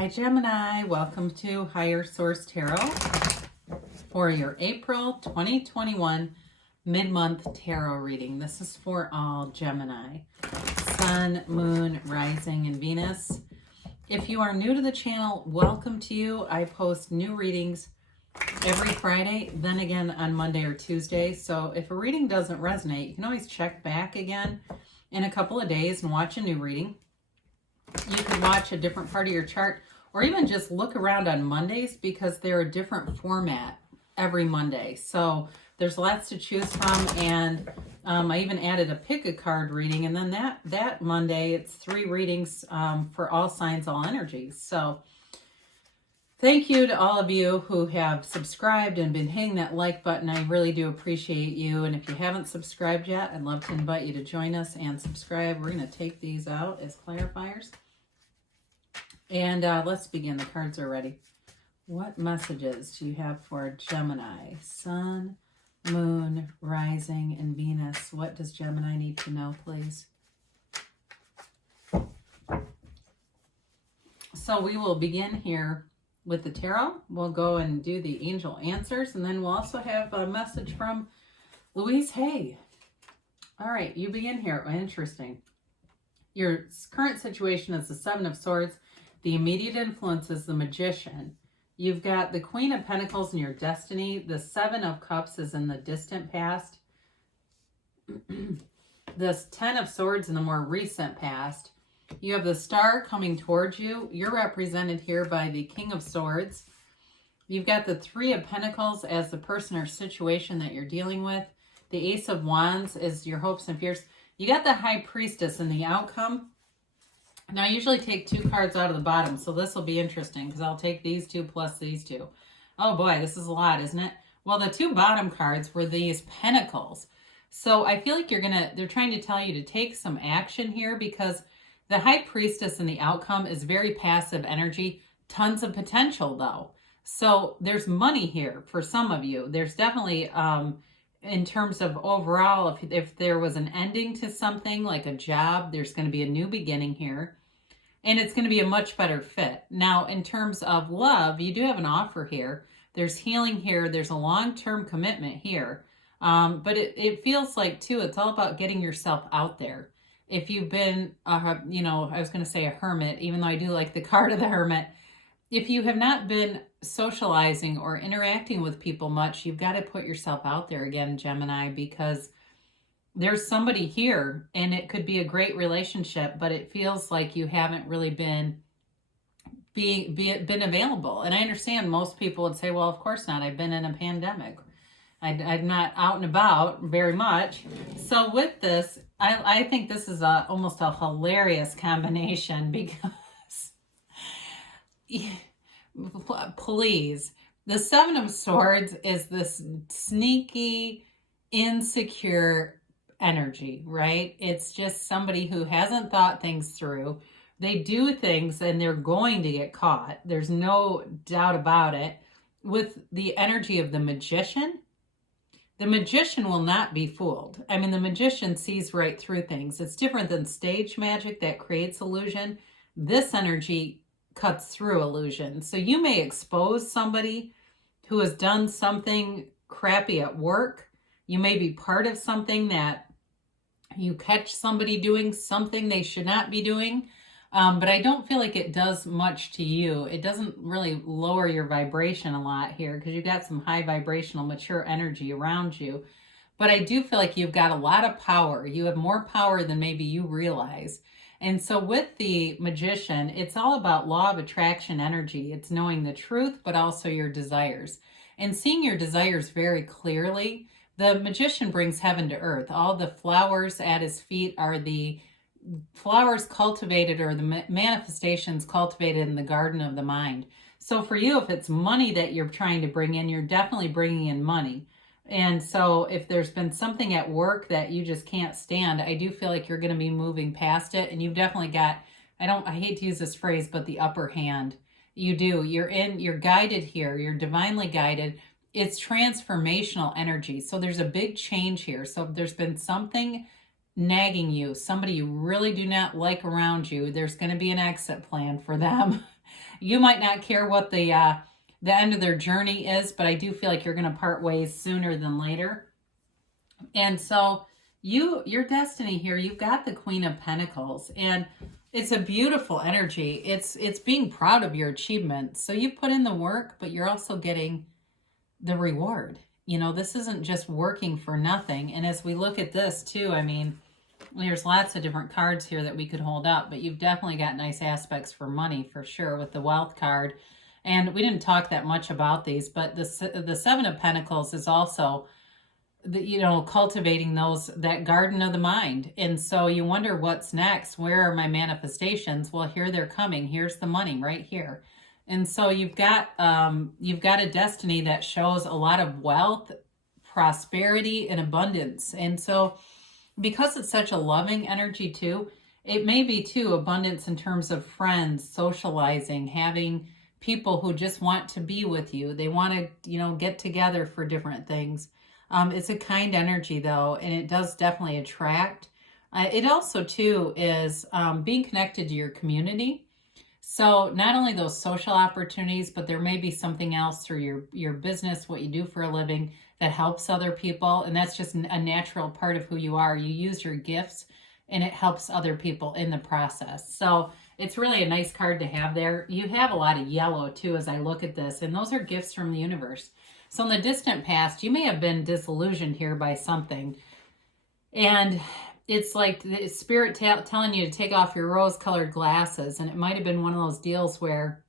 Hi Gemini, welcome to Higher Source Tarot for your April 2021 mid-month tarot reading. This is for all Gemini, Sun, Moon, Rising, and Venus. If you are new to the channel, welcome to you. I post new readings every Friday, then again on Monday or Tuesday. So if a reading doesn't resonate, you can always check back again in a couple of days and watch a new reading. You can watch a different part of your chart or even just look around on Mondays because they're a different format every Monday. So there's lots to choose from, and I even added a pick a card reading, and then that Monday it's 3 readings for all signs, all energies. So thank you to all of you who have subscribed and been hitting that like button. I really do appreciate you. And if you haven't subscribed yet, I'd love to invite you to join us and subscribe. We're going to take these out as clarifiers. And let's begin. The cards are ready. What messages do you have for Gemini? Sun, Moon, Rising, and Venus. What does Gemini need to know, please? So we will begin here with the tarot. We'll go and do the angel answers, and then we'll also have a message from Louise Hay. All right, you begin here. Interesting. Your current situation is the 7 of Swords. The immediate influence is the Magician. You've got the Queen of Pentacles in your destiny. The 7 of Cups is in the distant past. This 10 of Swords in the more recent past. You have the Star coming towards you. You're represented here by the King of Swords. You've got the 3 of Pentacles as the person or situation that you're dealing with. The Ace of Wands is your hopes and fears. You got the High Priestess in the outcome. Now, I usually take 2 cards out of the bottom, so this will be interesting because I'll take these 2 plus these 2. Oh boy, this is a lot, isn't it? Well, the 2 bottom cards were these Pentacles. So I feel like they're trying to tell you to take some action here because the High Priestess in the outcome is very passive energy, tons of potential though. So there's money here for some of you. There's definitely, in terms of overall, if there was an ending to something like a job, there's going to be a new beginning here. And it's going to be a much better fit. Now, in terms of love, you do have an offer here. There's healing here. There's a long-term commitment here. But it feels like, too, it's all about getting yourself out there. If you've been, I was going to say a hermit, even though I do like the card of the hermit. If you have not been socializing or interacting with people much, you've got to put yourself out there again, Gemini, because there's somebody here and it could be a great relationship, but it feels like you haven't really been available. And I understand most people would say, well, of course not. I've been in a pandemic. I'm not out and about very much. So with this, I think this is almost a hilarious combination because please, the 7 of Swords is this sneaky, insecure energy, right? It's just somebody who hasn't thought things through. They do things and they're going to get caught. There's no doubt about it. With the energy of the Magician will not be fooled. I mean, the Magician sees right through things. It's different than stage magic that creates illusion. This energy cuts through illusion. So you may expose somebody who has done something crappy at work. You may be part of something that you catch somebody doing something they should not be doing. But I don't feel like it does much to you. It doesn't really lower your vibration a lot here because you've got some high vibrational, mature energy around you. But I do feel like you've got a lot of power. You have more power than maybe you realize. And so with the Magician, it's all about law of attraction energy. It's knowing the truth, but also your desires. And seeing your desires very clearly. The Magician brings heaven to earth. All the flowers at his feet are the flowers cultivated or the manifestations cultivated in the garden of the mind. So for you, if it's money that you're trying to bring in, you're definitely bringing in money. And so if there's been something at work that you just can't stand, I do feel like you're going to be moving past it. And you've definitely got, I hate to use this phrase, but the upper hand. You do. You're guided here. You're divinely guided. It's transformational energy. So there's a big change here. So if there's been something nagging you, somebody you really do not like around you, there's going to be an exit plan for them. You might not care what the end of their journey is, but I do feel like you're going to part ways sooner than later. And so your destiny here, you've got the Queen of Pentacles, and it's a beautiful energy. It's being proud of your achievements. So you put in the work, but you're also getting the reward. You know, this isn't just working for nothing. And as we look at this too, I mean, there's lots of different cards here that we could hold up, but you've definitely got nice aspects for money for sure with the wealth card. And we didn't talk that much about these, but the Seven of Pentacles is also cultivating that garden of the mind. And so you wonder what's next. Where are my manifestations? Well, here they're coming. Here's the money right here. And so you've got a destiny that shows a lot of wealth, prosperity, and abundance. And so because it's such a loving energy too, it may be too abundance in terms of friends, socializing, having people who just want to be with you. They want to, get together for different things. It's a kind energy though, and it does definitely attract. It also too is being connected to your community. So not only those social opportunities, but there may be something else through your business, what you do for a living that helps other people. And that's just a natural part of who you are. You use your gifts and it helps other people in the process. So it's really a nice card to have there. You have a lot of yellow too as I look at this, and those are gifts from the universe. So in the distant past, you may have been disillusioned here by something. And it's like the spirit telling you to take off your rose-colored glasses. And it might have been one of those deals where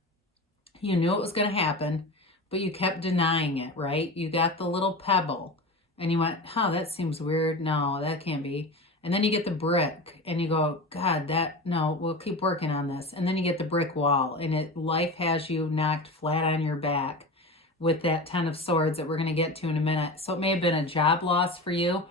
you knew it was going to happen, but you kept denying it, right? You got the little pebble and you went, that seems weird. No, that can't be. And then you get the brick and you go, God, no, we'll keep working on this. And then you get the brick wall and life has you knocked flat on your back with that Ten of Swords that we're going to get to in a minute. So it may have been a job loss for you,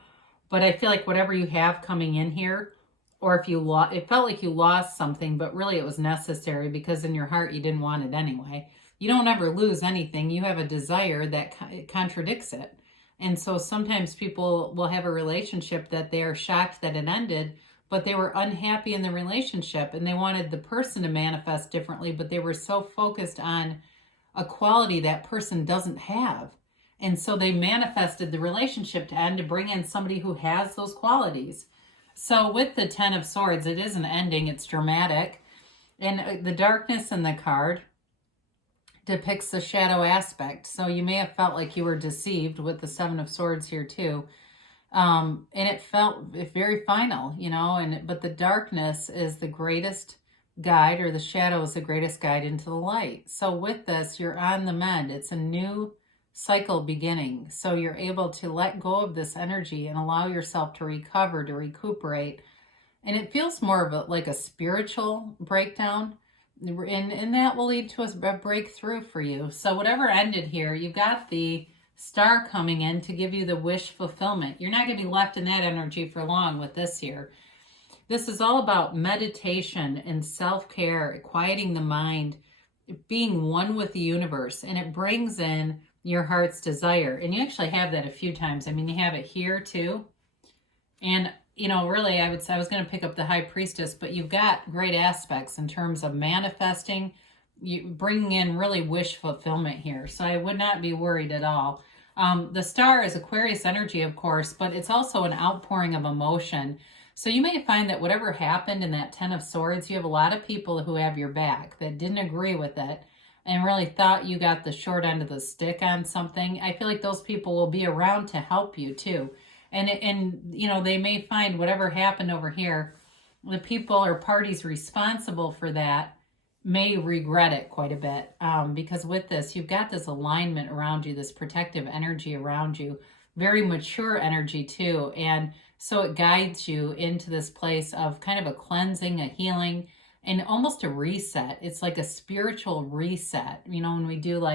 but I feel like whatever you have coming in here, or if it felt like you lost something, but really it was necessary because in your heart you didn't want it anyway. You don't ever lose anything. You have a desire that contradicts it. And so sometimes people will have a relationship that they are shocked that it ended, but they were unhappy in the relationship and they wanted the person to manifest differently, but they were so focused on a quality that person doesn't have. And so they manifested the relationship to end to bring in somebody who has those qualities. So with the Ten of Swords, it is an ending. It's dramatic. And the darkness in the card depicts the shadow aspect. So you may have felt like you were deceived with the Seven of Swords here too. And it felt very final, but the darkness is the greatest guide, or the shadow is the greatest guide into the light. So with this, you're on the mend. It's a new cycle beginning. So you're able to let go of this energy and allow yourself to recover, to recuperate. And it feels more of like a spiritual breakdown. And that will lead to a breakthrough for you. So whatever ended here, you've got the Star coming in to give you the wish fulfillment. You're not going to be left in that energy for long with this here. This is all about meditation and self-care, quieting the mind, being one with the universe, and it brings in your heart's desire. And you actually have that a few times. I mean, you have it here too. And, really, I was going to pick up the High Priestess, but you've got great aspects in terms of manifesting, bringing in really wish fulfillment here. So I would not be worried at all. The Star is Aquarius energy, of course, but it's also an outpouring of emotion. So you may find that whatever happened in that Ten of Swords, you have a lot of people who have your back that didn't agree with it and really thought you got the short end of the stick on something. I feel like those people will be around to help you too. And they may find whatever happened over here, the people or parties responsible for that may regret it quite a bit, because with this, you've got this alignment around you, this protective energy around you, very mature energy too. And so it guides you into this place of kind of a cleansing, a healing, and almost a reset. It's like a spiritual reset. When we do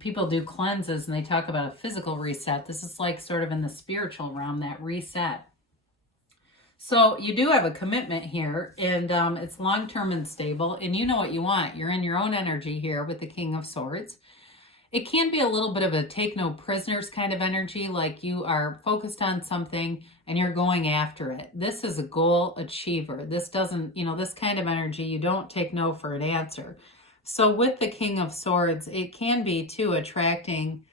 people do cleanses and they talk about a physical reset, this is like sort of in the spiritual realm, that reset. So you do have a commitment here, and it's long-term and stable, and you know what you want. You're in your own energy here with the King of Swords. It can be a little bit of a take no prisoners kind of energy, like you are focused on something and you're going after it. This is a goal achiever. This doesn't, this kind of energy, you don't take no for an answer. So with the King of Swords, it can be too attracting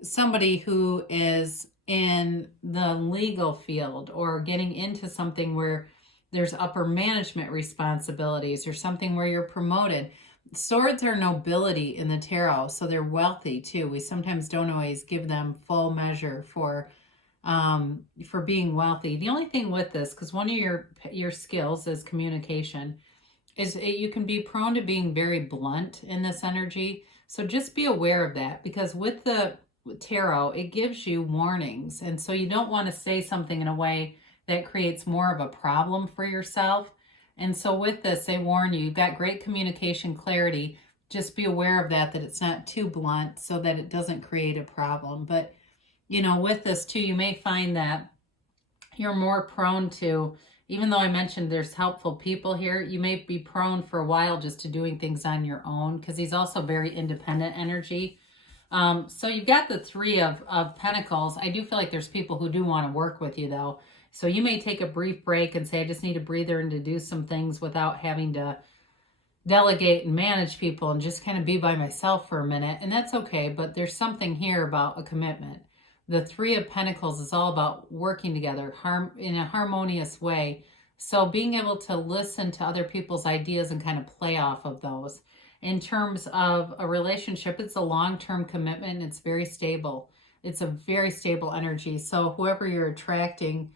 somebody who is in the legal field or getting into something where there's upper management responsibilities or something where you're promoted. Swords are nobility in the tarot, so they're wealthy too. We sometimes don't always give them full measure for being wealthy. The only thing with this, because one of your skills is communication, is you can be prone to being very blunt in this energy. So just be aware of that, because with the tarot, it gives you warnings. And so you don't want to say something in a way that creates more of a problem for yourself. And so with this, they warn you, you've got great communication clarity. Just be aware of that it's not too blunt so that it doesn't create a problem. But, with this too, you may find that you're more prone to, even though I mentioned there's helpful people here, you may be prone for a while just to doing things on your own, because he's also very independent energy. So you've got the Three of Pentacles. I do feel like there's people who do want to work with you, though. So you may take a brief break and say, I just need a breather and to do some things without having to delegate and manage people and just kind of be by myself for a minute. And that's okay, but there's something here about a commitment. The Three of Pentacles is all about working together in a harmonious way. So being able to listen to other people's ideas and kind of play off of those. In terms of a relationship, it's a long-term commitment. It's very stable. It's a very stable energy. So whoever you're attracting,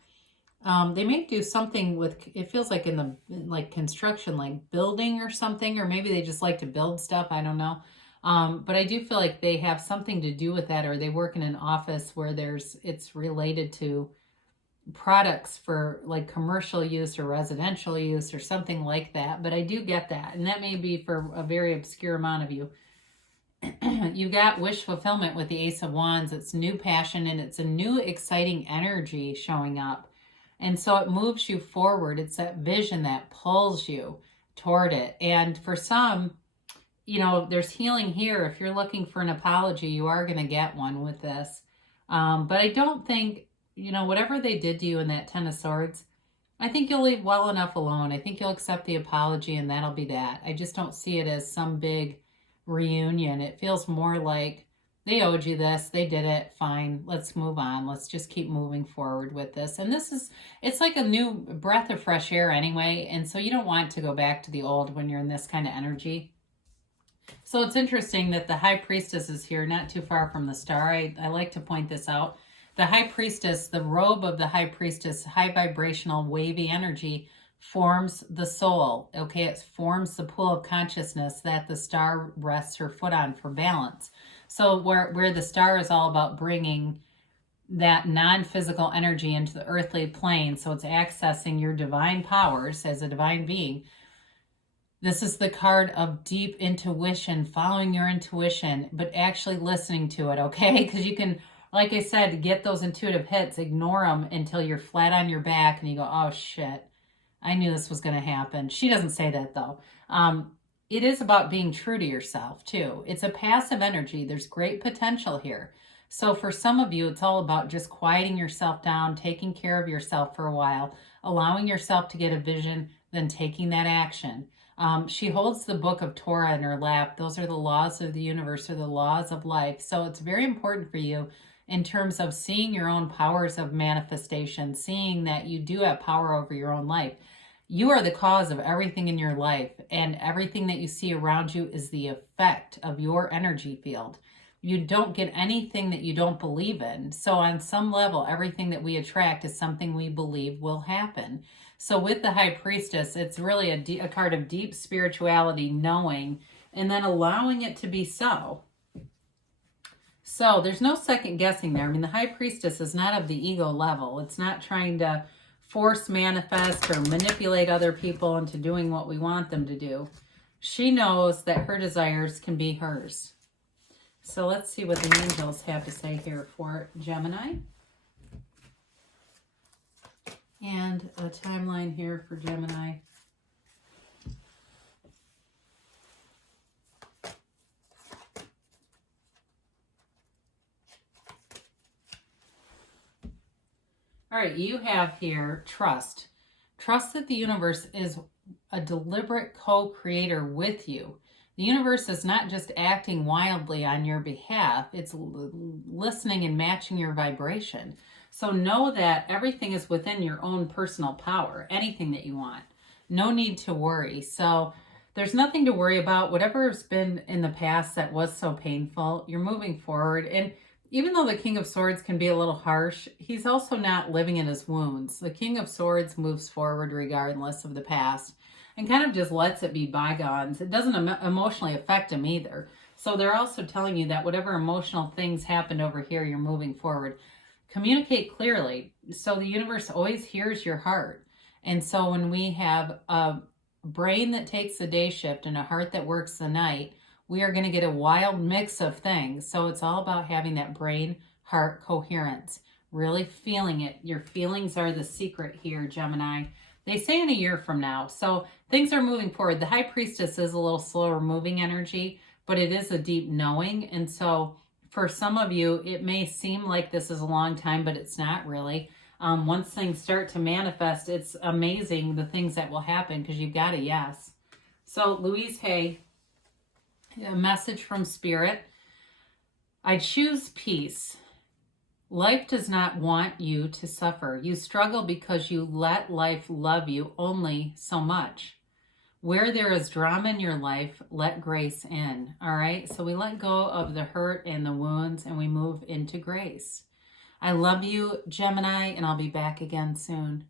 they may do something with, it feels like in the like construction, like building or something, or maybe they just like to build stuff. I don't know. But I do feel like they have something to do with that, or they work in an office where it's related to products for like commercial use or residential use or something like that. But I do get that. And that may be for a very obscure amount of you. You got wish fulfillment with the Ace of Wands. It's new passion and it's a new exciting energy showing up. And so it moves you forward. It's that vision that pulls you toward it. And for some, there's healing here. If you're looking for an apology, you are going to get one with this. But I don't think, whatever they did to you in that Ten of Swords, I think you'll leave well enough alone. I think you'll accept the apology and that'll be that. I just don't see it as some big reunion. It feels more like they owed you this. They did it. Fine. Let's move on. Let's just keep moving forward with this. And it's like a new breath of fresh air anyway. And so you don't want to go back to the old when you're in this kind of energy. So it's interesting that the High Priestess is here, not too far from the Star. I like to point this out. The High Priestess, the robe of the High Priestess, high vibrational, wavy energy, forms the soul. Okay, it forms the pool of consciousness that the Star rests her foot on for balance. So where the Star is all about bringing that non-physical energy into the earthly plane, so it's accessing your divine powers as a divine being. This is the card of deep intuition, following your intuition, but actually listening to it, okay? Because you can, like I said, get those intuitive hits, ignore them until you're flat on your back and you go, oh shit, I knew this was going to happen. She doesn't say that though. It is about being true to yourself too. It's a passive energy. There's great potential here. So for some of you, it's all about just quieting yourself down, taking care of yourself for a while, allowing yourself to get a vision, then taking that action. She holds the book of Torah in her lap. Those are the laws of the universe, or the laws of life. So it's very important for you in terms of seeing your own powers of manifestation, seeing that you do have power over your own life. You are the cause of everything in your life, and everything that you see around you is the effect of your energy field. You don't get anything that you don't believe in. So on some level, everything that we attract is something we believe will happen. So with the High Priestess, it's really a card of deep spirituality, knowing, and then allowing it to be so. So there's no second guessing there. I mean, the High Priestess is not of the ego level. It's not trying to force manifest or manipulate other people into doing what we want them to do. She knows that her desires can be hers. So let's see what the angels have to say here for Gemini. And a timeline here for Gemini. All right, you have here trust. Trust that the universe is a deliberate co-creator with you. The universe is not just acting wildly on your behalf, it's listening and matching your vibration. So know that everything is within your own personal power, anything that you want. No need to worry. So there's nothing to worry about. Whatever has been in the past that was so painful, you're moving forward. And even though the King of Swords can be a little harsh, he's also not living in his wounds. The King of Swords moves forward regardless of the past and kind of just lets it be bygones. It doesn't emotionally affect him either. So they're also telling you that whatever emotional things happened over here, you're moving forward. Communicate clearly. So the universe always hears your heart. And so when we have a brain that takes the day shift and a heart that works the night, we are going to get a wild mix of things. So it's all about having that brain heart coherence, really feeling it. Your feelings are the secret here, Gemini. They say in a year from now. So things are moving forward. The High Priestess is a little slower moving energy, but it is a deep knowing. And so for some of you, it may seem like this is a long time, but it's not really. Once things start to manifest, it's amazing the things that will happen because you've got a yes. So Louise Hay, a message from Spirit. I choose peace. Life does not want you to suffer. You struggle because you let life love you only so much. Where there is drama in your life, let grace in. All right? So we let go of the hurt and the wounds and we move into grace. I love you, Gemini, and I'll be back again soon.